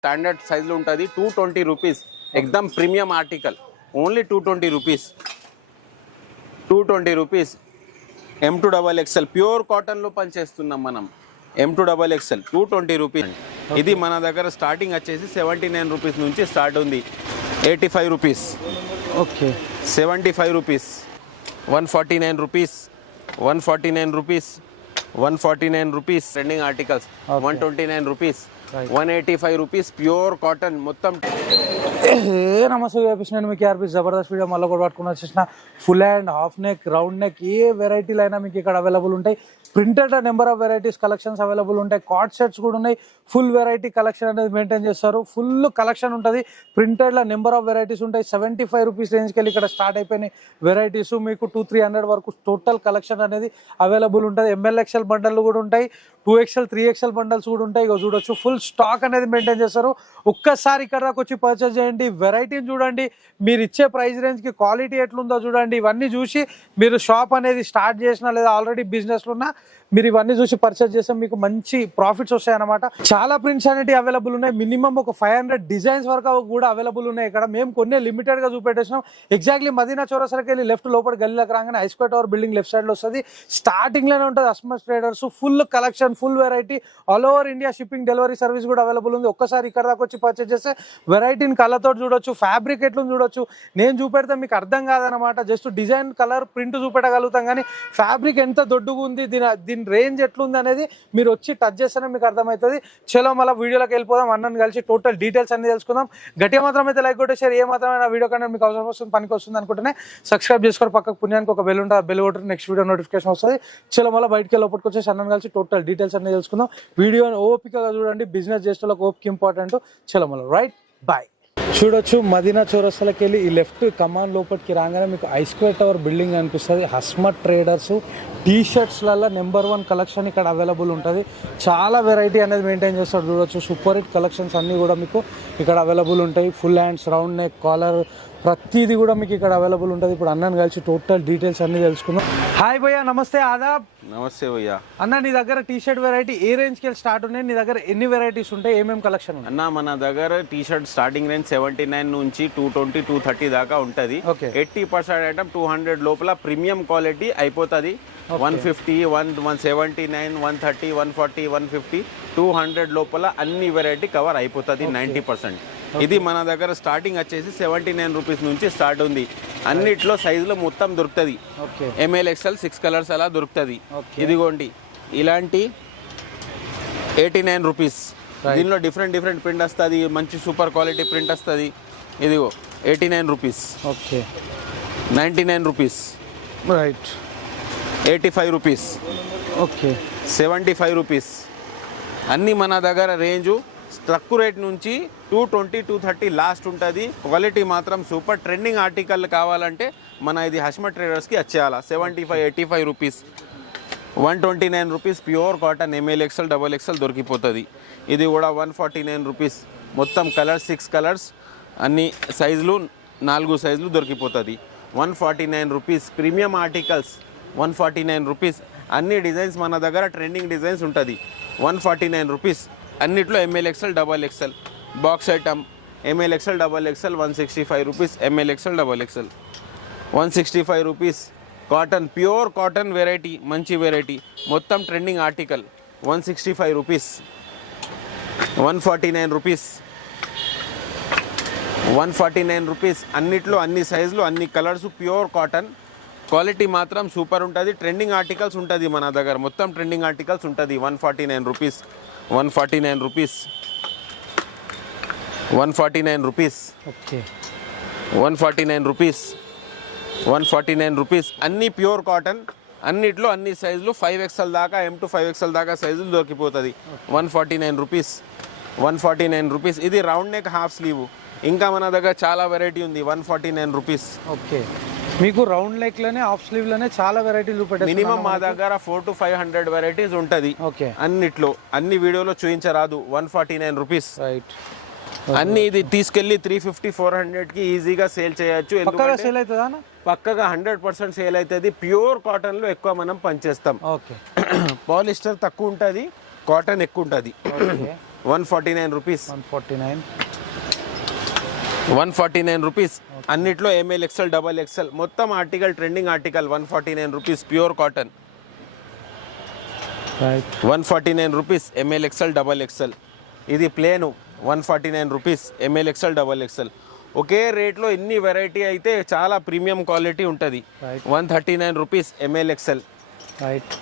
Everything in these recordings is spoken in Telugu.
స్టాండర్డ్ సైజులో ఉంటుంది 220 రూపీస్ ఎక్దమ్ premium article only 220 rupees 220 rupees M2XXL pure కాటన్లో పనిచేస్తున్నాం మనం M2XXL 220 రూపీస్ ఇది మన దగ్గర స్టార్టింగ్ వచ్చేసి 79 రూపీస్ నుంచి స్టార్ట్ ఉంది 85 rupees okay 75 rupees 149 rupees 149 rupees 149 rupees trending articles 129 rupees 185 rupees pure cotton మొత్తం నమస్తే వ్యాపించి నేను మీకు ఆర్పి జబర్దస్త్ వీడియో మళ్ళీ కూడా పట్టుకుని వచ్చేసిన full hand half neck round neck ఏ వెరైటీలు అయినా మీకు ఇక్కడ అవైలబుల్ ఉంటాయి printed number of varieties collections available ఉంటాయి కార్డ్ సెట్స్ కూడా ఉన్నాయి ఫుల్ వెరైటీ కలెక్షన్ అనేది మెయింటైన్ చేస్తారు ఫుల్ కలెక్షన్ ఉంటుంది ప్రింటెడ్లో నెంబర్ ఆఫ్ వెరైటీస్ ఉంటాయి 75 రూపీస్ రేంజ్కి వెళ్ళి ఇక్కడ స్టార్ట్ అయిపోయినాయి వెరైటీస్ మీకు 200-300 వరకు టోటల్ కలెక్షన్ అనేది అవైలబుల్ ఉంటుంది MLXL బండల్ కూడా ఉంటాయి 2XL 3XL బండల్స్ కూడా ఉంటాయి ఇక చూడొచ్చు ఫుల్ స్టాక్ అనేది మెయింటైన్ చేస్తారు ఒక్కసారి ఇక్కడ దాకా వచ్చి పర్చేస్ చేయండి వెరైటీని చూడండి మీరు ఇచ్చే ప్రైస్ రేంజ్కి క్వాలిటీ ఎట్లుందో చూడండి ఇవన్నీ చూసి మీరు షాప్ అనేది స్టార్ట్ చేసినా లేదా ఆల్రెడీ బిజినెస్లో ఉన్నా మీరు ఇవన్నీ చూసి పర్చేస్ చేస్తే మీకు మంచి ప్రాఫిట్స్ వస్తాయి అన్నమాట చాలా ప్రింట్స్ అనేవి అవైలబుల్ ఉన్నాయి మినిమం ఒక 500 డిజైన్స్ వరకు కూడా అవైలబుల్ ఉన్నాయి ఇక్కడ మేము కొన్ని లిమిటెడ్గా చూపెట్టేసినాం ఎగ్జాక్ట్లీ మదీనా చౌరస్తాకి వెళ్ళి లెఫ్ట్ లోపల గల్లీలోకి రాగానే ఐస్క్వే టవర్ బిల్డింగ్ లెఫ్ట్ సైడ్లో వస్తుంది స్టార్టింగ్లోనే ఉంటుంది Asmas Traders full collection full variety all over India shipping delivery service కూడా అవైలబుల్ ఉంది ఒక్కసారి ఇక్కడ దాకా వచ్చి పర్చేస్ చేస్తే వెరైటీని కళ్ళతో చూడొచ్చు ఫ్యాబ్రిక్ ఎట్లు చూడొచ్చు నేను చూపెడితే మీకు అర్థం కాదనమాట జస్ట్ డిజైన్ కలర్ ప్రింట్ చూపెట్టగలుగుతాం కానీ ఫ్యాబ్రిక్ ఎంత దొడ్డుగా ఉంది దీని రేంజ్ ఎట్లుంది అనేది మీరు వచ్చి టచ్ చేస్తేనే మీకు అర్థమవుతుంది చలో మళ్ళీ వీడియోలోకి వెళ్ళిపోదాం అన్నని కలిసి టోటల్ డీటెయిల్స్ అన్ని తెలుసుకుందాం గట్టిగా మాత్రం అయితే లైక్ కొట్టే షేర్ ఏ మాత్రమే వీడియో కన్నా మీకు అవసరం వస్తుంది పనికి వస్తుంది అనుకుంటేనే సబ్స్క్రైబ్ చేసుకోవాలి పక్కకు పుణ్యానికి ఒక బెల్ ఉంటుంది బెల్ కొట్టి నెక్స్ట్ వీడియో నోటిఫికేషన్ వస్తుంది చలో మళ్ళీ బయటికి వెళ్ళి వచ్చేసి అన్నని కలిసి టోటల్ డీటెయిల్స్ అన్ని తెలుసుకుందాం వీడియోని ఓపికగా చూడండి బిజినెస్ చేసేవాళ్ళకి ఓపిక ఇంపార్టెంట్ చలో మళ్ళీ రైట్ బాయ్ చూడొచ్చు మదీనా చౌరస్తాకి వెళ్ళి ఈ లెఫ్ట్ కమాన్ లోపలికి రాగానే మీకు ఐస్క్వే టవర్ బిల్డింగ్ అనిపిస్తుంది హస్మత్ ట్రేడర్స్ టీ షర్ట్స్లలో నెంబర్ 1 కలెక్షన్ ఇక్కడ అవైలబుల్ ఉంటుంది చాలా వెరైటీ అనేది మెయింటైన్ చేస్తారు చూడొచ్చు సూపర్ హిట్ కలెక్షన్స్ అన్నీ కూడా మీకు ఇక్కడ అవైలబుల్ ఉంటాయి full hands round neck collar ప్రతిదీ కూడా మీకు ఇక్కడ అవైలబుల్ ఉంటుంది ఇప్పుడు అన్నని కలిసి టోటల్ డీటెయిల్స్ అన్ని తెలుసుకుందాం హాయ్ భయ్యా నమస్తే ఆదాబ్ నమస్తే భయ్యా అన్న నీ దగ్గర టీ షర్ట్ వెరైటీ ఏ రేంజ్కి వెళ్ళి స్టార్ట్ ఉన్నాయి నీ దగ్గర ఎన్ని వెరైటీస్ ఉంటాయి ఏమేమి కలెక్షన్ ఉన్నాయి అన్న మన దగ్గర టీ షర్ట్ స్టార్టింగ్ రేంజ్ 79 నుంచి 220 230 దాకా ఉంటుంది 80% ఐటమ్ 200 లోపల ప్రీమియం క్వాలిటీ అయిపోతుంది 150 179 130 140 150 200 లోపల అన్ని వెరైటీ కవర్ అయిపోతుంది 90%. ఇది మన దగ్గర స్టార్టింగ్ వచ్చేసి 79 రూపీస్ నుంచి స్టార్ట్ ఉంది అన్నిట్లో సైజులో మొత్తం దొరుకుతుంది MLXL 6 కలర్స్ అలా దొరుకుతుంది ఇదిగోండి ఇలాంటి 89 రూపీస్ దీనిలో డిఫరెంట్ ప్రింట్ వస్తుంది మంచి సూపర్ క్వాలిటీ ప్రింట్ వస్తుంది ఇదిగో 89 rupees okay 99 rupees right 85 rupees okay 75 rupees అన్నీ మన దగ్గర రేంజు తక్కువ రేట్ నుంచి 220 230 లాస్ట్ ఉంటుంది క్వాలిటీ మాత్రం సూపర్ ట్రెండింగ్ ఆర్టికల్ కావాలంటే మన ఇది హస్మత్ ట్రేడర్స్కి వచ్చేయాలా 75-85 rupees 129 rupees pure cotton MLXL XXL దొరికిపోతుంది ఇది కూడా 149 రూపీస్ మొత్తం కలర్స్ 6 కలర్స్ అన్ని సైజులు 4 సైజులు దొరికిపోతుంది 149 రూపీస్ ప్రీమియం ఆర్టికల్స్ 149 రూపీస్ అన్ని డిజైన్స్ మన దగ్గర ట్రెండింగ్ డిజైన్స్ ఉంటుంది 149 రూపీస్ అన్నిట్లో MLXL XXL box item MLXL XXL 165 rupees MLXL XXL 165 rupees cotton pure cotton variety మంచి వెరైటీ మొత్తం trending article 165 rupees 149 rupees 149 rupees అన్నిట్లో అన్ని సైజులు అన్ని కలర్స్ ప్యూర్ కాటన్ క్వాలిటీ మాత్రం సూపర్ ఉంటుంది ట్రెండింగ్ ఆర్టికల్స్ ఉంటుంది మన దగ్గర మొత్తం ట్రెండింగ్ ఆర్టికల్స్ ఉంటుంది 149 rupees 149 rupees 149 rupees okay 149 rupees 149 rupees అన్నీ ప్యూర్ కాటన్ అన్నిట్లో అన్ని సైజులు 5XL దాకా M to 5XL దాకా సైజులు దొరికిపోతుంది 149 రూపీస్ 149 రూపీస్ ఇది రౌండ్ నెక్ హాఫ్ స్లీవ్ ఇంకా మన దగ్గర చాలా వెరైటీ ఉంది 149 రూపీస్ ఓకే మీకు రౌండ్ నెక్ లోనే హాఫ్ స్లీవ్ లోనే చాలా వెరైటీలు చూపెట్టారు మినిమం మా దగ్గర 400 to 500 వెరైటీస్ ఉంటుంది అన్నిట్లో అన్ని వీడియోలో చూపించరాదు 149 రూపీస్ రైట్ అన్ని ఇది తీసుకెళ్లి 350-400 కి ఈజీగా సేల్ చేయొచ్చు పక్కగా 100% సేల్ అవుతుంది ప్యూర్ కాటన్ లో ఎక్కువ మనం పనిచేస్తాం పాలిస్టర్ తక్కువ ఉంటుంది కాటన్ ఎక్కువ ఉంటుంది 149 రూపీస్. 149 రూపీస్. అన్నిట్లో ఎంఎల్ ఎక్స్ఎల్ డబల్ ఎక్స్ఎల్ మొత్తం article trending article 149 rupees pure cotton. Right. 149 rupees M L XL double XL. ఇది plain 149 rupees M L XL double XL. ఒకే రేట్లో ఇన్ని వెరైటీ అయితే చాలా ప్రీమియం క్వాలిటీ ఉంటుంది. 139 రూపీస్ ఎంఎల్ ఎక్స్ఎల్. రైట్.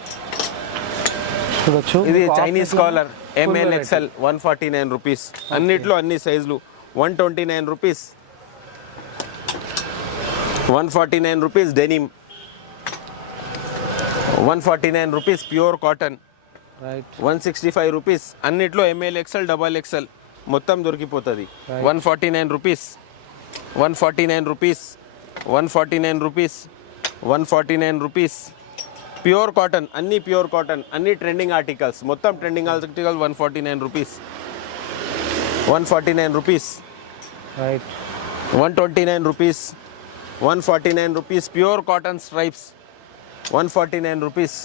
చూడొచ్చు ఇది Chinese collar M L XL 149 rupees. అన్నిట్లో అన్ని సైజులు 129 rupees. 149 rupees denim. 149 rupees pure cotton. Right. 165 rupees. అన్నిట్లో ఎంఎల్ ఎక్స్ఎల్ డబల్ ఎక్స్ఎల్ మొత్తం దొరికిపోతుంది. 149 rupees. 149 rupees. 149 rupees. 149 rupees pure cotton. అన్ని ప్యూర్ కాటన్, అన్ని ట్రెండింగ్ ఆర్టికల్స్, మొత్తం trending article 149 rupees. 149 rupees. Right. 129 rupees. 149 rupees pure cotton stripes. 149 rupees.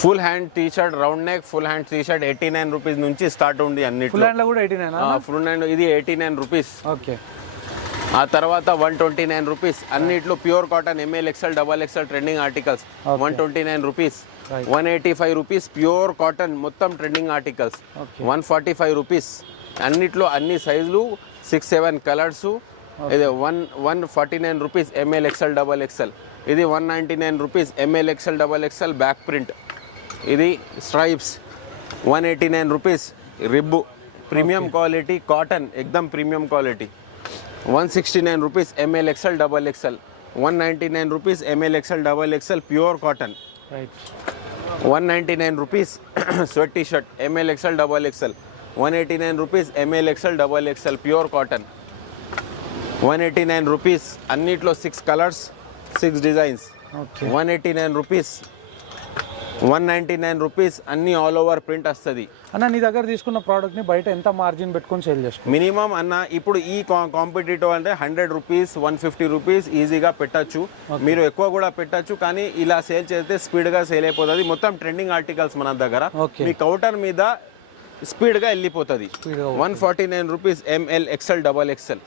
Full hand T shirt round neck full hand T shirt 89 rupees నుంచి స్టార్ట్ ఉంది. అన్నిట్లో ఫుల్ హ్యాండ్ లో కూడా 89. ఫుల్ హ్యాండ్ ఇది 89 రూపీస్. ఓకే. ఆ తర్వాత 129 రూపీస్. అన్నిట్లో pure cotton M L XL double XL trending articles 129 rupees. 185 rupees pure cotton మొత్తం ట్రెండింగ్ ఆర్టికల్స్. 145 రూపీస్. అన్నిట్లో అన్ని సైజులు 6-7 కలర్స్. ఇది 149 rupees M L XL double XL. ఇది 199 rupees M L XL double XL back print. ఇది stripes 189 rupees. Rib premium quality cotton ఎక్దమ్ premium quality. 169 rupees M L XL double XL. 199 rupees M L XL double XL pure cotton. Right. 199 rupees sweat T shirt ML XL double XL. 189 rupees M L XL double XL pure cotton. 189 rupees. అన్నిట్లో 6 కలర్స్ 6 డిజైన్స్. 189 రూపీస్. 199 రూపీస్. అన్ని ఆల్ ఓవర్ ప్రింట్ వస్తుంది. అన్న నీ దగ్గర తీసుకున్న ప్రోడక్ట్ని బయట ఎంత మార్జిన్ పెట్టుకొని సేల్ చేసుకో? మినిమం అన్న ఇప్పుడు ఈ కాంపిటేటివ్ అంటే 100 రూపీస్ 150 రూపీస్ ఈజీగా పెట్టచ్చు. మీరు ఎక్కువ కూడా పెట్టచ్చు, కానీ ఇలా సేల్ చేస్తే స్పీడ్గా సేల్ అయిపోతుంది. మొత్తం ట్రెండింగ్ ఆర్టికల్స్ మన దగ్గర మీ కౌంటర్ మీద స్పీడ్గా వెళ్ళిపోతుంది. 149 rupees M L XL double XL.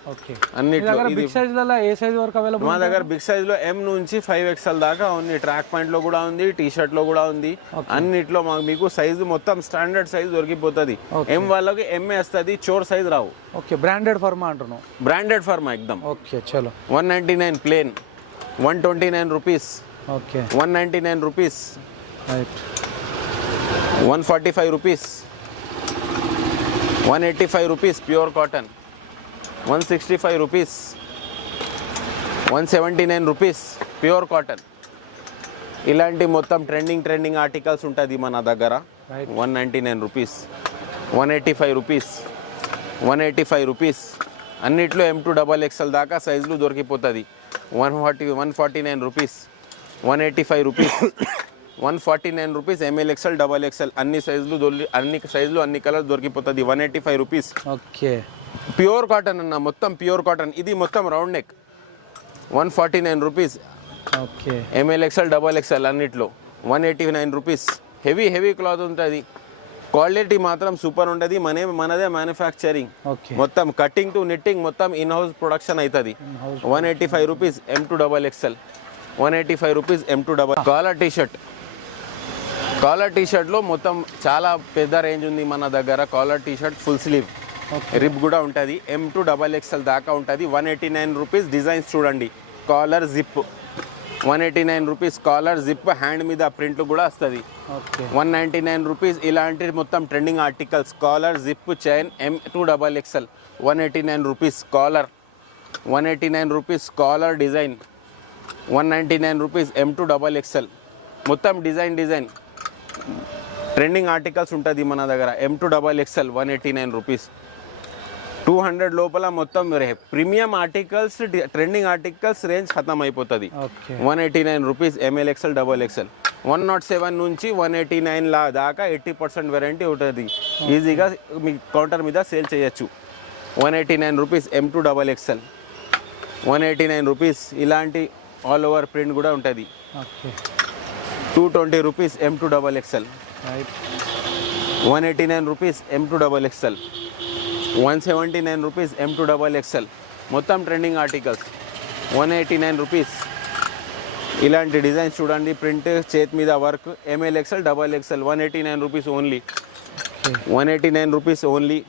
అన్నిట్లో బిగ్ సైజ్లలో ఏ సైజ్ వరకు అవైలబుల్? మా దగ్గర బిగ్ సైజ్లో M నుంచి 5XL దాకా ఉంది. ట్రాక్ ప్యాంట్లో కూడా ఉంది, టీ షర్ట్లో కూడా ఉంది. అన్నిట్లో మీకు సైజు మొత్తం స్టాండర్డ్ సైజ్ దొరికిపోతుంది. M వాళ్ళకి M వస్తుంది, చోర్ సైజ్ రావు. ఓకే. బ్రాండెడ్ ఫర్మా అంటున్నావు? బ్రాండెడ్ ఫర్మా ఎక్దమ్. ఓకే చలో. 199 plain. 129 rupees. Okay. 199 rupees. Right. 145 rupees. 185 rupees pure cotton. 165 rupees. 179 rupees pure cotton. ఇలాంటి మొత్తం ట్రెండింగ్ ఆర్టికల్స్ ఉంటుంది మన దగ్గర. 199 రూపీస్. 185 రూపీస్. 185 రూపీస్. అన్నిట్లో M2 డబల్ ఎక్స్ఎల్ దాకా సైజులు దొరికిపోతుంది. 149 rupees. 185 rupees. 149 rupees M L XL double XL. అన్ని సైజులు అన్ని కలర్స్ దొరికిపోతుంది. 185 రూపీస్. ఓకే. ప్యూర్ కాటన్ అన్న మొత్తం ప్యూర్ కాటన్. ఇది మొత్తం round neck. 149 rupees. Okay. M L XL double XL అన్నిట్లో 189 రూపీస్. హెవీ క్లాత్ ఉంటుంది. క్వాలిటీ మాత్రం సూపర్ ఉంటుంది. మనదే మ్యానుఫ్యాక్చరింగ్. మొత్తం కటింగ్ టు నిట్టింగ్ మొత్తం ఇన్ హౌస్ ప్రొడక్షన్ అవుతుంది. 185 rupees M2 double XL. 185 rupees M2 double. Caller T షర్ట్లో మొత్తం చాలా పెద్ద రేంజ్ ఉంది మన దగ్గర. Collar T shirt full sleeve rib కూడా ఉంటుంది. M2 డబల్ ఎక్స్ఎల్ దాకా ఉంటుంది. 189 రూపీస్. డిజైన్స్ చూడండి. Collar zip 189 rupees. Collar zip hand మీద ప్రింట్లు కూడా వస్తుంది. 199 రూపీస్. ఇలాంటి మొత్తం trending articles. Collar zip chain M2 double XL 189 rupees. Collar 189 rupees. Collar design 199 rupees. M2 double XL మొత్తం డిజైన్ ట్రెండింగ్ ఆర్టికల్స్ ఉంటుంది మన దగ్గర. M2 double XL 189 rupees. 200 లోపల మొత్తం premium articles trending articles range ఖతం అయిపోతుంది. 189 rupees M L XL double XL. 107 నుంచి 189 దాకా 80% వెరైటీ ఉంటుంది. ఈజీగా మీ కౌంటర్ మీద సేల్ చేయొచ్చు. 189 rupees M2 double XL. 189 rupees. ఇలాంటి ఆల్ ఓవర్ ప్రింట్ కూడా ఉంటుంది. 220 rupees M2 double XL. 189 rupees M2 XXL, 179 rupees M2 XXL. మొత్తం ట్రెండింగ్ ఆర్టికల్స్. 189 రూపీస్. ఇలాంటి డిజైన్స్ చూడండి, ప్రింట్ చేతి మీద work, ML XL XXL 189 rupees only. 189 rupees only.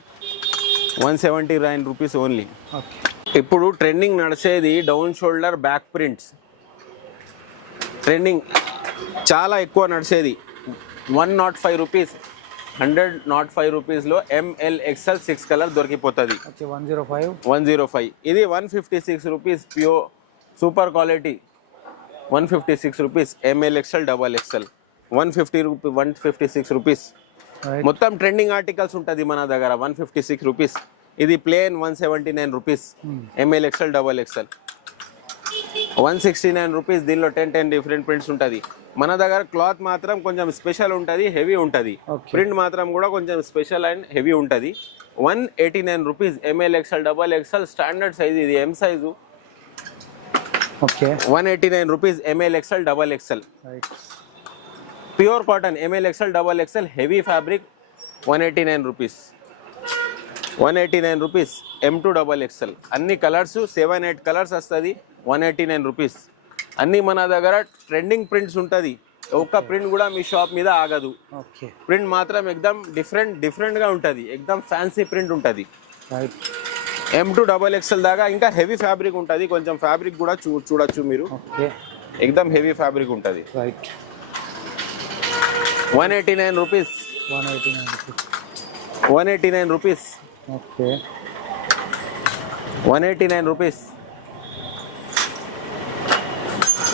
179 rupees only. ఇప్పుడు ట్రెండింగ్ నడిచేది down shoulder back prints. Trending చాలా ఎక్కువ నడిచేది. 105 రూపీస్, 105 రూపీస్లో ML XL 6 కలర్ దొరికిపోతుంది. 105. ఇది 156 rupees pure super quality. 156 rupees ML XL XXL. 156 rupees. మొత్తం ట్రెండింగ్ ఆర్టికల్స్ ఉంటుంది మన దగ్గర. 156 రూపీస్. ఇది plain 179 rupees ML XL XXL. 169 rupees. దీనిలో 10 డిఫరెంట్ ప్రింట్స్ ఉంటుంది. మన దగ్గర క్లాత్ మాత్రం కొంచెం స్పెషల్ ఉంటుంది, హెవీ ఉంటుంది. ప్రింట్ మాత్రం కూడా కొంచెం స్పెషల్ అండ్ హెవీ ఉంటుంది. 189 rupees ML XL XXL. Standard size ఇది, M size. 189 rupees ML XL XXL. Pure cotton ML XL XXL heavy fabric. 189 rupees. 189 rupees M2 XXL. అన్ని కలర్స్ 7-8 కలర్స్ వస్తుంది. 189 రూపీస్. అన్నీ మన దగ్గర ట్రెండింగ్ ప్రింట్స్ ఉంటుంది. ఒక్క ప్రింట్ కూడా మీ షాప్ మీద ఆగదు. ప్రింట్ మాత్రం ఎక్దమ్ డిఫరెంట్గా ఉంటుంది. ఎక్దమ్ ఫ్యాన్సీ ప్రింట్ ఉంటుంది. M2 XXL దాకా ఇంకా హెవీ ఫ్యాబ్రిక్ ఉంటుంది. కొంచెం ఫ్యాబ్రిక్ కూడా చూడొచ్చు మీరు. ఎక్దమ్ హెవీ ఫ్యాబ్రిక్ ఉంటుంది. 189 rupees. 189 rupees. 189 rupees.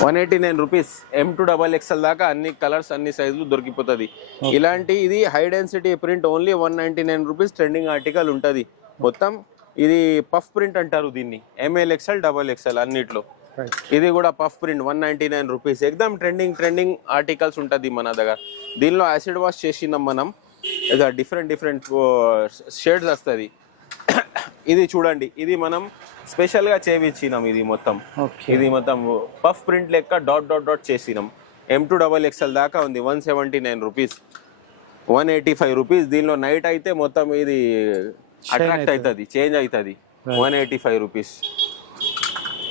189 rupees. M2 XXL దాకా అన్ని కలర్స్ అన్ని సైజులు దొరికిపోతుంది. ఇలాంటి ఇది high density print only 199 rupees trending article ఉంటుంది. మొత్తం ఇది పఫ్ ప్రింట్ అంటారు దీన్ని. ML XL XXL అన్నిట్లో. ఇది కూడా పఫ్ ప్రింట్ 199 రూపీస్. ఎక్దమ్ ట్రెండింగ్ ఆర్టికల్స్ ఉంటుంది మన దగ్గర. దీనిలో యాసిడ్ వాష్ చేసినాం మనం. డిఫరెంట్ షేడ్స్ వస్తుంది. ఇది చూడండి, ఇది మనం స్పెషల్గా చేయించినాం. ఇది మొత్తం పఫ్ ప్రింట్ లెక్క డాట్ చేసినాం. M2 XXL దాకా ఉంది. 179 రూపీస్. 185 రూపీస్. దీనిలో నైట్ అయితే మొత్తం ఇది అట్రాక్ట్ అవుతుంది, చేంజ్ అవుతుంది. 185 rupees.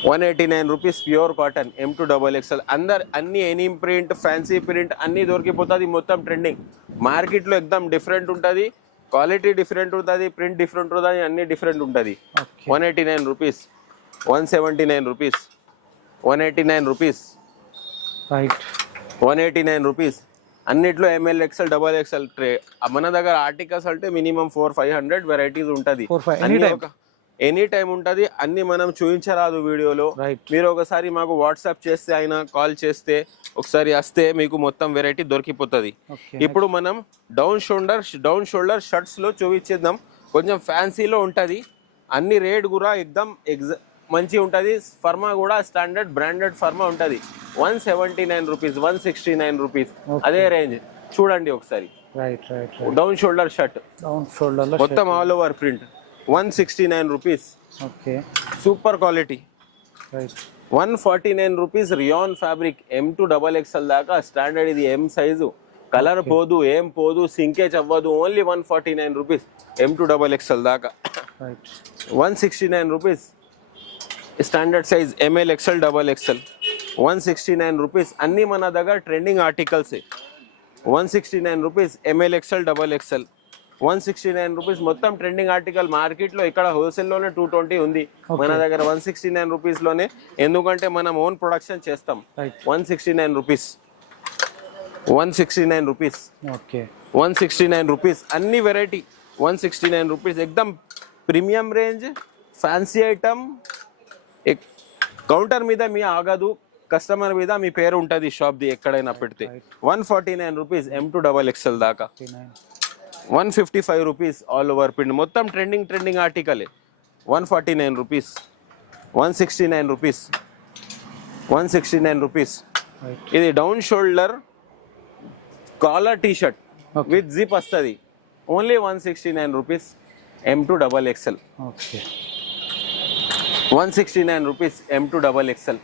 189 rupees pure cotton M2 XXL. అన్ని ఎనీ ప్రింట్, ఫ్యాన్సీ ప్రింట్ అన్నీ దొరికిపోతుంది. మొత్తం ట్రెండింగ్. మార్కెట్లో ఎక్దమ్ డిఫరెంట్ ఉంటుంది. క్వాలిటీ డిఫరెంట్ ఉంటుంది, ప్రింట్ డిఫరెంట్ ఉంటుంది, అన్ని డిఫరెంట్ ఉంటుంది. 189 రూపీస్. 179 రూపీస్. 189 రూపీస్. 189 రూపీస్. అన్నిట్లో ML XL XXL ట్రే. మన దగ్గర ఆర్టికల్స్ అంటే మినిమం 400-500 వెరైటీస్ ఉంటుంది. ఎనీ టైం ఉంటుంది. అన్ని మనం చూపించరాదు వీడియోలో. మీరు ఒకసారి మాకు వాట్సాప్ చేస్తే, అయినా కాల్ చేస్తే, ఒకసారి వస్తే మీకు మొత్తం వెరైటీ దొరికిపోతుంది. ఇప్పుడు మనం డౌన్ షోల్డర్ షర్ట్స్ లో చూపించేద్దాం. కొంచెం ఫ్యాన్సీలో ఉంటుంది. అన్ని రేట్ కూడా ఎక్దమ్ మంచి ఉంటుంది. ఫర్మా కూడా స్టాండర్డ్ బ్రాండెడ్ ఫర్మా ఉంటుంది. 179 రూపీస్, 169 రూపీస్, అదే రేంజ్. చూడండి ఒకసారి. డౌన్ షోల్డర్ షర్ట్ మొత్తం all over print. 169 rupees. Super quality. 149 rupees rayon fabric. M2 XXL దాకా స్టాండర్డ్. ఇది M సైజు. కలర్ పోదు, ఏం పోదు, సింకేజ్ అవ్వదు. ఓన్లీ 149 రూపీస్ M2 XXL దాకా. 169 rupees standard size ML XL XXL. 169 rupees. అన్నీ మన దగ్గర ట్రెండింగ్ ఆర్టికల్సే. 169 rupees ML XL XXL. 169 rupees మొత్తం ట్రెండింగ్ ఆర్టికల్. మార్కెట్లో ఇక్కడ హోల్సేల్లోనే 220 ఉంది. మన దగ్గర 169 రూపీస్లోనే. ఎందుకంటే మనం ఓన్ ప్రొడక్షన్ చేస్తాం. 169 రూపీస్. 169 రూపీస్. 169 రూపీస్. అన్ని వెరైటీ 169 రూపీస్. ఎక్దమ్ premium range, fancy item. Counter మీద మీ ఆగదు, కస్టమర్ మీద మీ పేరు ఉంటుంది షాప్ది ఎక్కడైనా పెడితే. 149 రూపీస్ M2 XXL దాకా. 155 రూపీస్ ఆల్ ఓవర్ ప్రింట్. మొత్తం trending article. 149 rupees. 169 rupees. 169 rupees. ఇది down shoulder collar T shirt with zip వస్తుంది. Only 169 rupees M2 XXL. 169 rupees M2 XXL.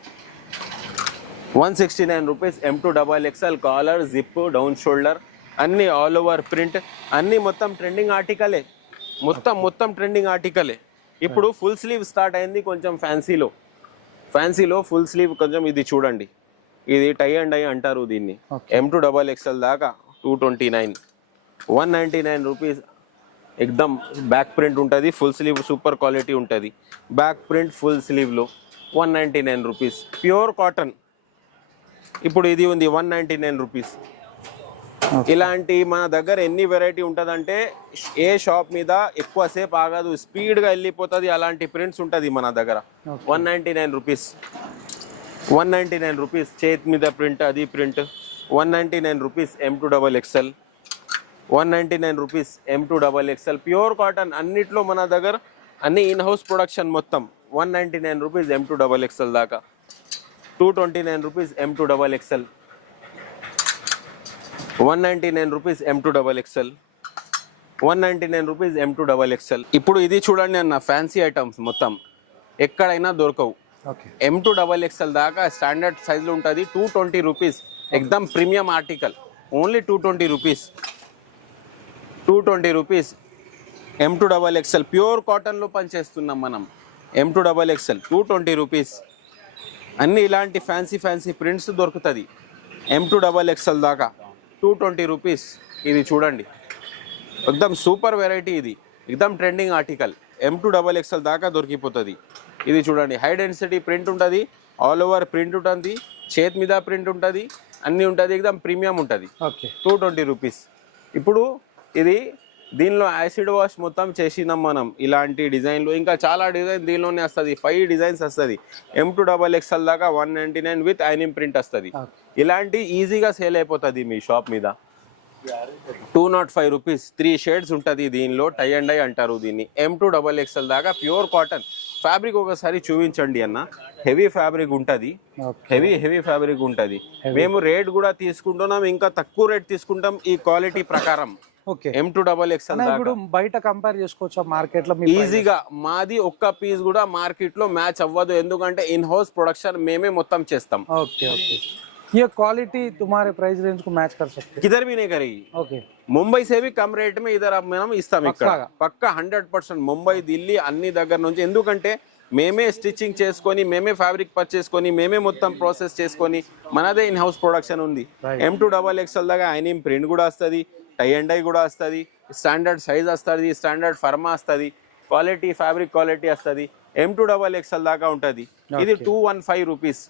169 rupees M2 XXL. Collar, zip, down shoulder అన్ని ఆల్ ఓవర్ ప్రింట్, అన్ని మొత్తం ట్రెండింగ్ ఆర్టికలే, మొత్తం ట్రెండింగ్ ఆర్టికలే. ఇప్పుడు ఫుల్ స్లీవ్ స్టార్ట్ అయింది కొంచెం ఫ్యాన్సీలో ఫుల్ స్లీవ్ కొంచెం ఇది చూడండి, ఇది టై అండ్ డై అంటారు దీన్ని. M2XXL దాకా 229, 199 రూపీస్. ఎక్దమ్ బ్యాక్ ప్రింట్ ఉంటుంది, ఫుల్ స్లీవ్ సూపర్ క్వాలిటీ ఉంటుంది. బ్యాక్ ప్రింట్ ఫుల్ స్లీవ్లో 199 రూపీస్, ప్యూర్ కాటన్. ఇప్పుడు ఇది ఉంది 199 రూపీస్. ఇలాంటి మన దగ్గర ఎన్ని వెరైటీ ఉంటుందంటే ఏ షాప్ మీద ఎక్కువసేపు ఆగదు, స్పీడ్గా వెళ్ళిపోతుంది. అలాంటి ప్రింట్స్ ఉంటుంది మన దగ్గర. 199 రూపీస్, 199 రూపీస్. చేతి మీద ప్రింట్, అది print. 199 rupees M2XXL, 199 rupees M2XXL. Pure cotton అన్నిట్లో మన దగ్గర అన్ని ఇన్ హౌస్ ప్రొడక్షన్ మొత్తం. 199 రూపీస్ M2XXL దాకా. 229 rupees M2XXL, 199 rupees M2XXL, 199 rupees M2XXL. ఇప్పుడు ఇది చూడండి అన్న, ఫ్యాన్సీ ఐటమ్స్ మొత్తం ఎక్కడైనా దొరకవు. M2XXL దాకా స్టాండర్డ్ సైజులో ఉంటుంది. 220 రూపీస్, ఎక్దమ్ premium article. Only 220 rupees, 220 rupees. M2XXL pure కాటన్లో పనిచేస్తున్నాం మనం. M2XXL 220 rupees. అన్ని ఇలాంటి ఫ్యాన్సీ ప్రింట్స్ దొరుకుతుంది. M2XXL దాకా 220 రూపీస్. ఇది చూడండి, ఎక్దమ్ సూపర్ వెరైటీ, ఇది ఎక్దమ్ ట్రెండింగ్ ఆర్టికల్. M2XXL దాకా దొరికిపోతుంది. ఇది చూడండి, హై డెన్సిటీ ప్రింట్ ఉంటుంది, ఆల్ ఓవర్ ప్రింట్ ఉంటుంది, చేతి మీద ప్రింట్ ఉంటుంది, అన్నీ ఉంటుంది, ఎక్దమ్ ప్రీమియం ఉంటుంది. 220 రూపీస్. ఇప్పుడు ఇది దీనిలో యాసిడ్ వాష్ మొత్తం చేసినాం మనం. ఇలాంటి డిజైన్లు ఇంకా చాలా డిజైన్ దీనిలోనే వస్తుంది. 5 డిజైన్స్ వస్తుంది. M2XXL దాకా 199 విత్ ఐనింగ్ ప్రింట్ వస్తుంది. ఇలాంటి ఈజీగా సేల్ అయిపోతుంది మీ షాప్ మీద. 205 రూపీస్. 3 షేడ్స్ ఉంటుంది దీనిలో, టై అండ్ డై అంటారు దీన్ని. M2XXL దాకా ప్యూర్ కాటన్. ఫ్యాబ్రిక్ ఒకసారి చూపించండి అన్న, హెవీ ఫ్యాబ్రిక్ ఉంటుంది, హెవీ ఫ్యాబ్రిక్ ఉంటుంది. మేము రేట్ కూడా తీసుకుంటున్నాం, ఇంకా తక్కువ రేట్ తీసుకుంటాం ఈ క్వాలిటీ ప్రకారం. M2XXL బయట కంపేర్ చేసుకోవచ్చా మార్కెట్ లో ఈజీగా? మాది ఒక్క పీస్ కూడా మార్కెట్ లో మ్యాచ్ అవ్వదు, ఎందుకంటే ఇన్ హౌస్ ప్రొడక్షన్ మేమే మొత్తం చేస్తాం. ये क्वालिटी तुम्हारे प्राइस रेंज को मैच कर सकते हैं? किधर भी नहीं करेगी. ముంబై से भी कम रेट में इधर మనం ఇస్తాం. ఇక్కడ పక్కా 100% ముంబై, ఢిల్లీ అన్ని దగ్గర నుంచి. ఎందుకంటే మేమే స్టిచ్చింగ్ చేసుకొని, మేమే ఫ్యాబ్రిక్ పర్చేసుకొని, మేమే మొత్తం ప్రాసెస్ చేసుకొని మనదే ఇన్ హౌస్ ప్రొడక్షన్ ఉంది. M2XXL దాకా ఐనింగ్ ప్రింట్ కూడా వస్తుంది, టై అండ్ డై కూడా వస్తుంది, స్టాండర్డ్ సైజ్ వస్తుంది, స్టాండర్డ్ ఫర్మా వస్తుంది, క్వాలిటీ ఫ్యాబ్రిక్ క్వాలిటీ వస్తుంది. M2XXL దాకా ఉంటుంది. ఇది 215 రూపీస్.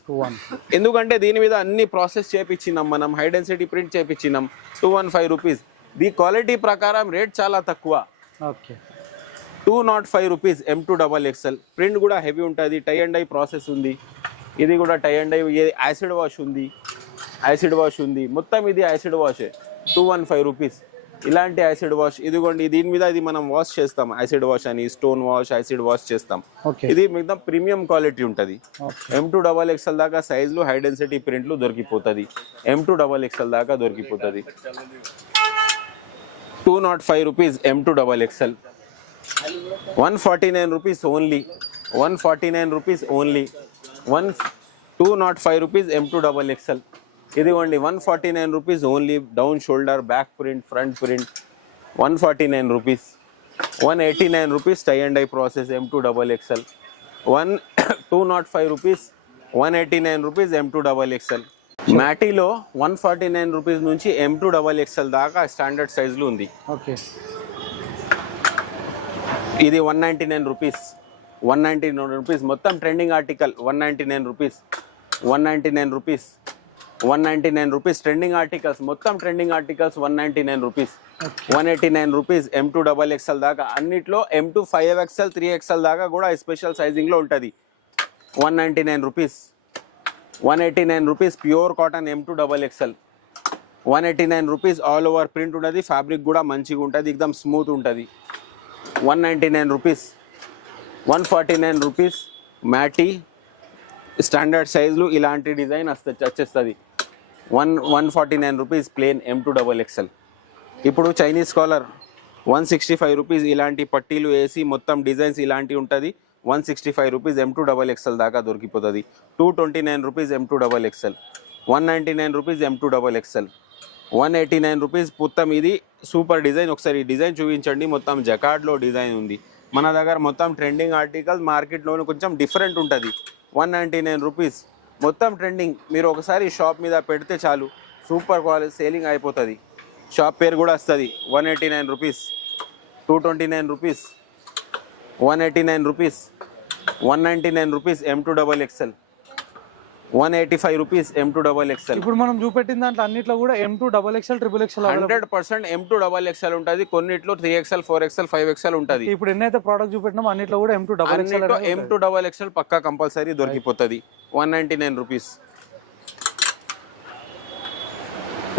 ఎందుకంటే దీని మీద అన్ని ప్రాసెస్ చేపించినాం మనం, హై డెన్సిటీ ప్రింట్ చేపించినాం. 215 రూపీస్. ది క్వాలిటీ ప్రకారం రేట్ చాలా తక్కువ. 205 రూపీస్ M2XXL. ప్రింట్ కూడా హెవీ ఉంటుంది, టై అండ్ డై ప్రాసెస్ ఉంది. ఇది కూడా tie and dye, acid wash ఉంది, మొత్తం ఇది యాసిడ్ వాషే. 215 రూపీస్. ఇలాంటి యాసిడ్ వాష్ ఇదిగోండి, దీని మీద ఇది మనం వాష్ చేస్తాం, యాసిడ్ వాష్ అని, స్టోన్ వాష్, యాసిడ్ వాష్ చేస్తాం. ఇది మిగతా ప్రీమియం క్వాలిటీ ఉంటుంది. M2XXL దాకా సైజులు, హై డెన్సిటీ ప్రింట్లు దొరికిపోతుంది. M2XXL దాకా దొరికిపోతుంది. 205 rupees M2XXL. 149 rupees only. 149 rupees only. 205 rupees M2XXL. ఇదిగోండి 149 rupees only. Down shoulder, back print, front print. 149 rupees. 189 rupees tie and dye process M2XXL. 205 rupees. 189 rupees M2XXL. మ్యాటీలో 149 రూపీస్ నుంచి M2XXL దాకా స్టాండర్డ్ సైజులు ఉంది. ఇది 199 రూపీస్. 199 రూపీస్. మొత్తం trending article. 199 rupees. 199 rupees. 199 rupees. Trending articles మొత్తం, trending articles 199 rupees. 189 rupees M2XXL దాకా. అన్నిట్లో M2 5XL 3XL దాకా కూడా స్పెషల్ సైజింగ్లో ఉంటుంది. 199 rupees. 189 rupees pure cotton M2XXL. 189 rupees. All over print ఉంటుంది, ఫ్యాబ్రిక్ కూడా మంచిగా ఉంటుంది, ఎక్దమ్ స్మూత్ ఉంటుంది. 199 రూపీస్. 149 రూపీస్ మ్యాటీ స్టాండర్డ్ సైజులు ఇలాంటి డిజైన్ వచ్చేస్తుంది. 149 రూపీస్ ప్లేన్ M2XXL. ఇప్పుడు చైనీస్ కాలర్ 165 రూపీస్. ఇలాంటి పట్టీలు వేసి మొత్తం డిజైన్స్ ఇలాంటి ఉంటుంది. 165 రూపీస్ M2XXL దాకా దొరికిపోతుంది. 229 rupees M2XXL. 199 rupees M2XXL. 189 rupees మొత్తం. ఇది సూపర్ డిజైన్. ఒకసారి ఈ డిజైన్ చూపించండి. మొత్తం జకార్డ్లో డిజైన్ ఉంది మన దగ్గర. మొత్తం ట్రెండింగ్ ఆర్టికల్, మార్కెట్లోనే కొంచెం డిఫరెంట్ ఉంటుంది. 199 రూపీస్ మొత్తం ట్రెండింగ్. మీరు ఒకసారి షాప్ మీద పెడితే చాలు, సూపర్ క్వాలిటీ సేలింగ్ అయిపోతుంది. షాప్ పేరు కూడా వస్తుంది. 189 rupees, 229 rupees, 189 rupees, 199 rupees M2XXL, 185 rupees M2XXL. ఇప్పుడు మనం చూపెట్టిన దాంట్లో అన్నిట్లో కూడా M2XXL, XXL 100% M2XXL ఉంటుంది. కొన్నిట్లో 3XL, 4XL, 5XL ఉంటుంది. ఇప్పుడు ఎన్నైతే ప్రోడక్ట్ చూపెట్టినామో అన్నిట్లో కూడా M2XXL పక్కా కంపల్సరీ దొరికిపోతుంది. 199 rupees,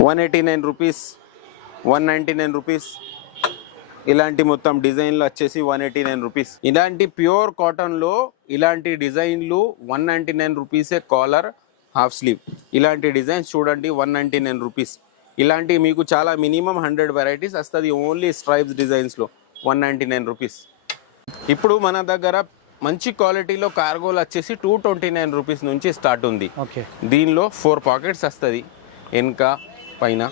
189 rupees, 199 rupees. ఇలాంటి మొత్తం డిజైన్లు వచ్చేసి 189 రూపీస్. ఇలాంటి ప్యూర్ కాటన్లో ఇలాంటి డిజైన్లు 199 రూపీసే. కాలర్, హాఫ్ స్లీవ్ ఇలాంటి డిజైన్స్ చూడండి 199 రూపీస్. ఇలాంటి మీకు చాలా మినిమం 100 వెరైటీస్ వస్తుంది ఓన్లీ స్ట్రైప్స్ డిజైన్స్లో. 199 రూపీస్. ఇప్పుడు మన దగ్గర మంచి క్వాలిటీలో కార్గోలు వచ్చేసి 229 రూపీస్ నుంచి స్టార్ట్ ఉంది. దీనిలో 4 పాకెట్స్ వస్తుంది వెనుక పైన.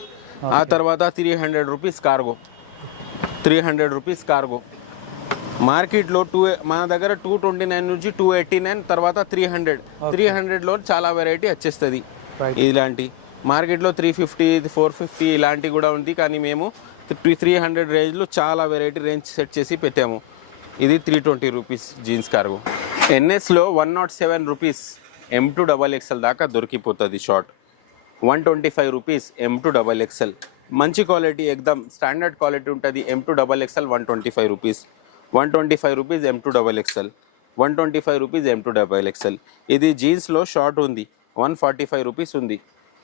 ఆ తర్వాత 300 రూపీస్ కార్గో, 300 రూపీస్ కార్గో. మార్కెట్లో మన దగ్గర 229 నుంచి 289, తర్వాత 300. 300లో చాలా వెరైటీ వచ్చేస్తుంది. ఇలాంటి మార్కెట్లో 350, 450 ఇలాంటివి కూడా ఉంది. కానీ మేము 300 రేంజ్లో చాలా వెరైటీ రేంజ్ సెట్ చేసి పెట్టాము. ఇది 320 రూపీస్ జీన్స్ కార్గో. ఎన్ఎస్లో 107 రూపీస్ M2XXL దాకా దొరికిపోతుంది షార్ట్. 125 rupees M2XXL. మంచి క్వాలిటీ, ఎక్దమ్ స్టాండర్డ్ క్వాలిటీ ఉంటుంది. M2XXL 125 rupees, 125 rupees M2XXL, 125 rupees M2XXL. ఇది జీన్స్లో షార్ట్ ఉంది, 145 రూపీస్ ఉంది.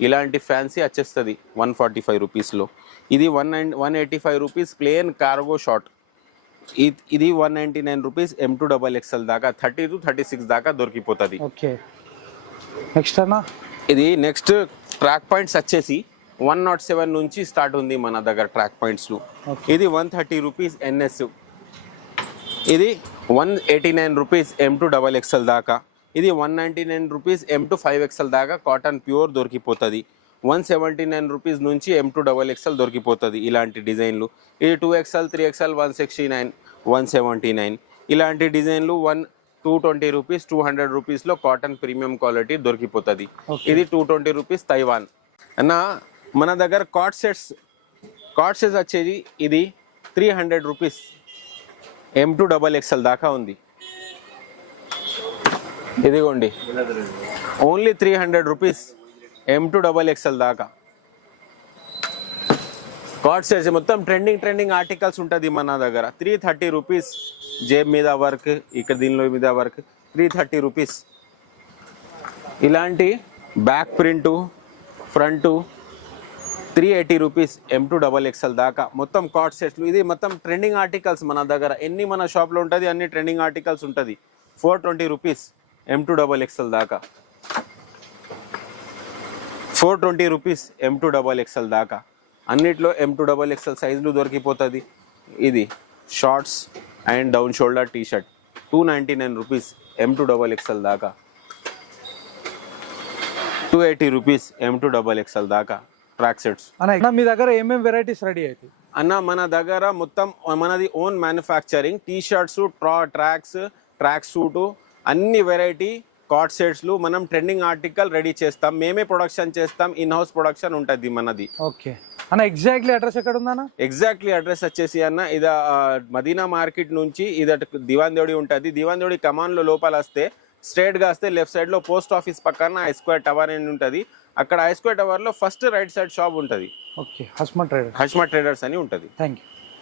ఇలాంటి ఫ్యాన్సీ వచ్చేస్తుంది 145 రూపీస్లో. ఇది 185 రూపీస్ ప్లేన్ కార్గో షార్ట్. ఇది 199 రూపీస్ M2XXL దాకా 30 to 36 దాకా దొరికిపోతుంది. ఓకే, నెక్స్ట్ అన్న ఇది నెక్స్ట్ ట్రాక్ పాయింట్స్ వచ్చేసి 107 నుంచి స్టార్ట్ ఉంది మన దగ్గర ట్రాక్ పాయింట్స్లో. ఇది 130 రూపీస్ NS. ఇది 189 రూపీస్ M2XXL దాకా. ఇది 199 రూపీస్ M2 దాకా కాటన్ ప్యూర్ దొరికిపోతుంది. 179 రూపీస్ నుంచి M2XXL దొరికిపోతుంది ఇలాంటి డిజైన్లు. ఇది 2XL, 3XL 169, 179 ఇలాంటి డిజైన్లు 220 రూపీస్, 200 రూపీస్లో కాటన్ ప్రీమియం క్వాలిటీ దొరికిపోతుంది. ఇది 220 రూపీస్ తైవాన్ అన్న. మన దగ్గర కాట్ సెట్స్ వచ్చేది ఇది 300 రూపీస్ M2XXL దాకా ఉంది. ఇదిగోండి ఓన్లీ 300 రూపీస్ M2XXL దాకా కాట్ సెట్స్. మొత్తం ట్రెండింగ్ ఆర్టికల్స్ ఉంటుంది మన దగ్గర. 330 రూపీస్ జేబ్ మీద వర్క్, ఇక్కడ దీనిలో మీద వర్క్ 330 రూపీస్. ఇలాంటి back print, front 380 rupees M2XXL దాకా మొత్తం కాట్ సెట్స్లు. ఇది మొత్తం ట్రెండింగ్ ఆర్టికల్స్ మన దగ్గర. ఎన్ని మన షాప్లో ఉంటుంది అన్ని ట్రెండింగ్ ఆర్టికల్స్ ఉంటుంది. 420 రూపీస్ M2XXL దాకా, 420 రూపీస్ M2XXL దాకా. అన్నిట్లో M2XXL సైజులు దొరికిపోతుంది. ఇది shorts and down shoulder T shirt 299 rupees M2XXL దాకా, 280 రూపీస్ M2XXL దాకా. ట్రాక్ సెట్స్ అన్న మీ దగ్గర ఏమేమి వెరైటీస్ రెడీ అవుతాయి అన్న? మన దగ్గర మొత్తం మనది own manufacturing. T shirts, tracks, track suit అన్ని వెరైటీ కాట్ సెట్స్లు మనం ట్రెండింగ్ ఆర్టికల్ రెడీ చేస్తాం. మేమే ప్రొడక్షన్ చేస్తాం. ఇన్ హౌస్ ప్రొడక్షన్ ఉంటుంది మనది. ఓకే అన్న, ఎగ్జాక్ట్లీ అడ్రస్ ఎక్కడ ఉందన్న? ఎగ్జాక్ట్లీ అడ్రస్ వచ్చేసి అన్న ఇది మదీనా మార్కెట్ నుంచి ఇది దివాన్ దేవడి ఉంటుంది. దివాన్ దేవడి కమాన్లో లోపల వస్తే స్ట్రైట్గా వస్తే లెఫ్ట్ సైడ్లో పోస్ట్ ఆఫీస్ పక్కన I2 టవర్ అని ఉంటుంది. అక్కడ I2 టవర్లో ఫస్ట్ రైట్ సైడ్ షాప్ ఉంటుంది. ఓకే, హష్మా ట్రేడర్స్ అని ఉంటుంది. Thank you.